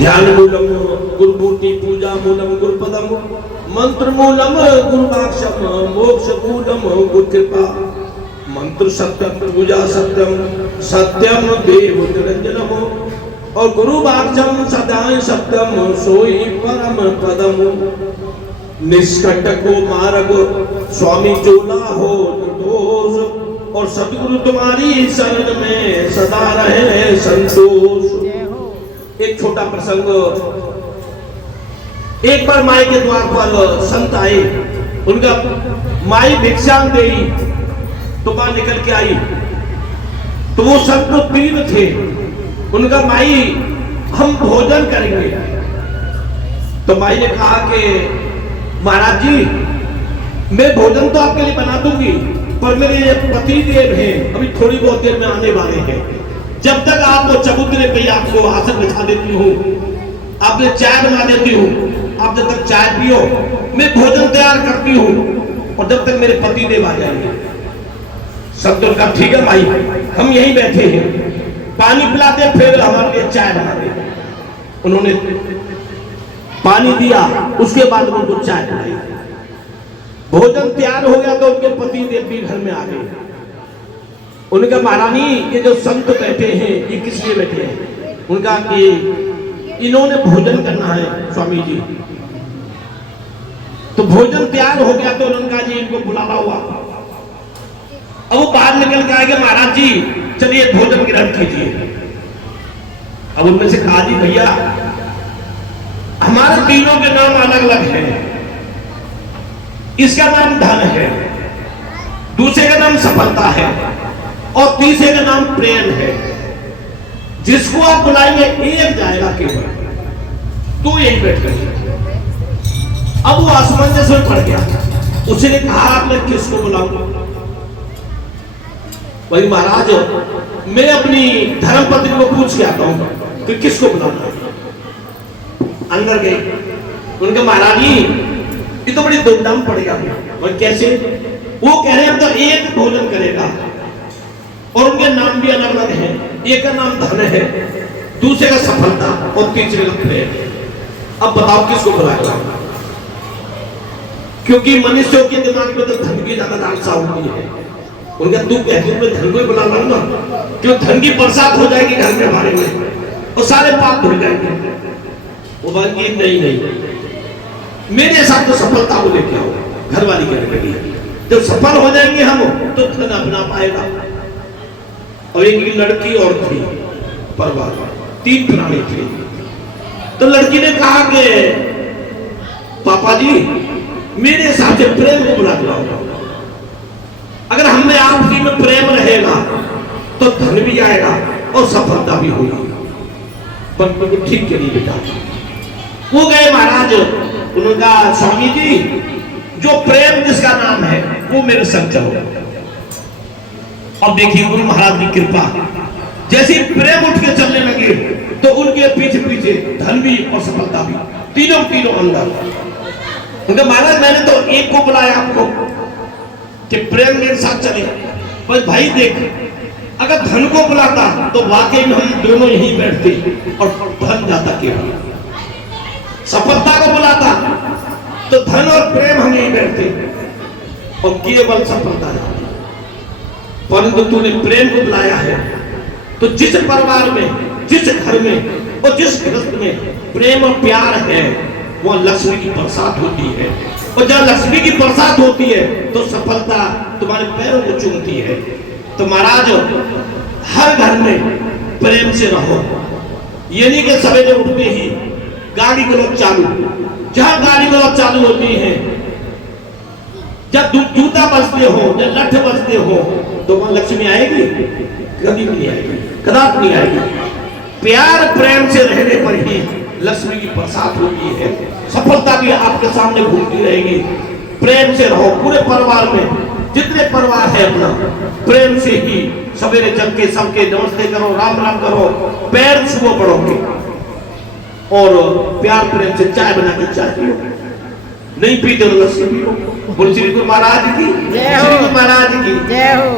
ध्यान मूलम गुरुमूर्ति पूजा मूलम गुरुपदम मंत्र मूलम गुरुवाक्षम मोक्ष मूलम गुरु कृपा मंत्र सत्यम पूजा सत्यम सत्यम देव निरंजनम और गुरुवाक्षम सदाय सत्यम सोई परम पदम निष्कंटक मार्ग स्वामी चोला हो निर्दोष और सदगुरु तुम्हारी शरण में सदा रहे संतोष। एक छोटा प्रसंग, एक बार माई के द्वार पर संत आए, उनका माई भिक्षांग देई तो मां निकल के आई, तो वो संत तो तीन थे, उनका माई हम भोजन करेंगे। तो माई ने कहा कि महाराज जी मैं भोजन तो आपके लिए बना दूंगी, पर मेरे पति देव हैं अभी थोड़ी बहुत देर में आने वाले हैं, जब तक आप वो चबूतरे पे आपको आसन बिछा देती हूँ, आपने चाय बना देती हूँ, आप जब तक चाय पियो मैं भोजन तैयार करती हूँ और जब तक मेरे पति देव आ जाएंगे। सब तो कहा ठीक है भाई हम यहीं बैठे हैं, पानी पिलाते फिर हमारे लिए चाय बना दे। उन्होंने पानी दिया, उसके बाद उनको चाय पिलाई, भोजन तैयार हो गया तो उनके पति देव भी घर में आ गए। उनका महारानी ये जो संत बैठे हैं ये किस लिए बैठे हैं? उनका कि इन्होंने भोजन करना है स्वामी जी। तो भोजन तैयार हो गया तो उनका जी इनको बुलावा हुआ। अब वो बाहर निकल के आएंगे, महाराज जी चलिए भोजन ग्रहण कीजिए। अब उनमें से कहा जी भैया हमारे तीनों के नाम अलग अलग हैं, इसका नाम धन है, दूसरे का नाम सफलता है और तीसरे का नाम प्रेम है। जिसको आप बुलाएंगे एक जाएगा केवल, तो यही बैठ कर। अब वो असमंजस में पड़ गया, उसने कहा आपने किसको बुलाऊं? वही महाराज मैं अपनी धर्मपत्नी को पूछ के आता हूं कि किसको बुलाऊं। अंदर गए, उनके महारानी ये तो बड़ी दुमदाम पड़ेगा। और कैसे? वो कह रहे हैं तो एक भोजन करेगा और उनके नाम भी अलग अलग हैं, एक का नाम धन है, दूसरे का सफलता और तीसरे का प्रेम। अब बताओ किसको बुलाएगा? क्योंकि मनुष्यों के दिमाग में तो धन की ज्यादा लालसा होती है। उनका तू कहते मैं धन को ही बुला लाऊंगा, क्यों धन की बरसात हो जाएगी घर में हमारे में और सारे पाप धुल जाएंगे। वो बाकी नहीं नहीं मेरे साथ तो सफलता को लेके आओ। घर वाली कहने लगी जब सफल हो जाएंगे हम तो धन अपना पाएगा। और एक लड़की और थी, परिवार तीन प्राणी थे। तो लड़की ने कहा कि पापा जी मेरे हिसाब से प्रेम को बुला लाओ। अगर हमें आपसी में प्रेम रहेगा तो धन भी आएगा और सफलता भी होगी। पर ठीक करिए बेटा। वो गए महाराज, उनका स्वामी जी जो प्रेम जिसका नाम है वो मेरे संग चलो। अब देखिए गुरु महाराज की कृपा, जैसे प्रेम उठ के चलने लगे तो उनके पीछे पीछे धन भी और सफलता भी, तीनों तीनों अंदर। उनका महाराज मैंने तो एक को बुलाया आपको कि प्रेम मेरे साथ चले, पर भाई देख अगर धन को बुलाता तो वाकई में हम दोनों यहीं बैठते और धन जाता केवल। सफलता को बुलाता तो धन और प्रेम हम यहीं बैठते और केवल सफलता जाती। परंतु तूने प्रेम को बुलाया है तो जिस परिवार में, जिस घर में और जिस गृहस्थ में प्रेम और प्यार है वह लक्ष्मी की बरसात होती है। और जब लक्ष्मी की बरसात होती है तो सफलता तुम्हारे पैरों को चूमती है। तो महाराज हर घर में प्रेम से रहो। ये नहीं कि सवेरे उठते ही गाड़ी गलौज चालू, जहां गाड़ी गलौज चालू होती है, जब जूता बजते हो, जब लठ बजते हो तो वहां लक्ष्मी आएगी? कभी नहीं आएगी, कदापि नहीं आएगी। प्यार प्रेम से रहने पर ही लक्ष्मी की बरसात होती है। सफलता भी आपके सामने घूमती रहेगी। प्रेम से रहो पूरे परिवार में, जितने परिवार है अपना प्रेम से ही सवेरे जग के सबके नमस्ते करो, राम राम करो, पैर छुओ पड़ोगे और प्यार प्रेम से चाय बना के चाय पियो। नहीं पीते तो लस्सी पियो। बोल श्री गुरु महाराज की, श्री गुरु महाराज की जय हो।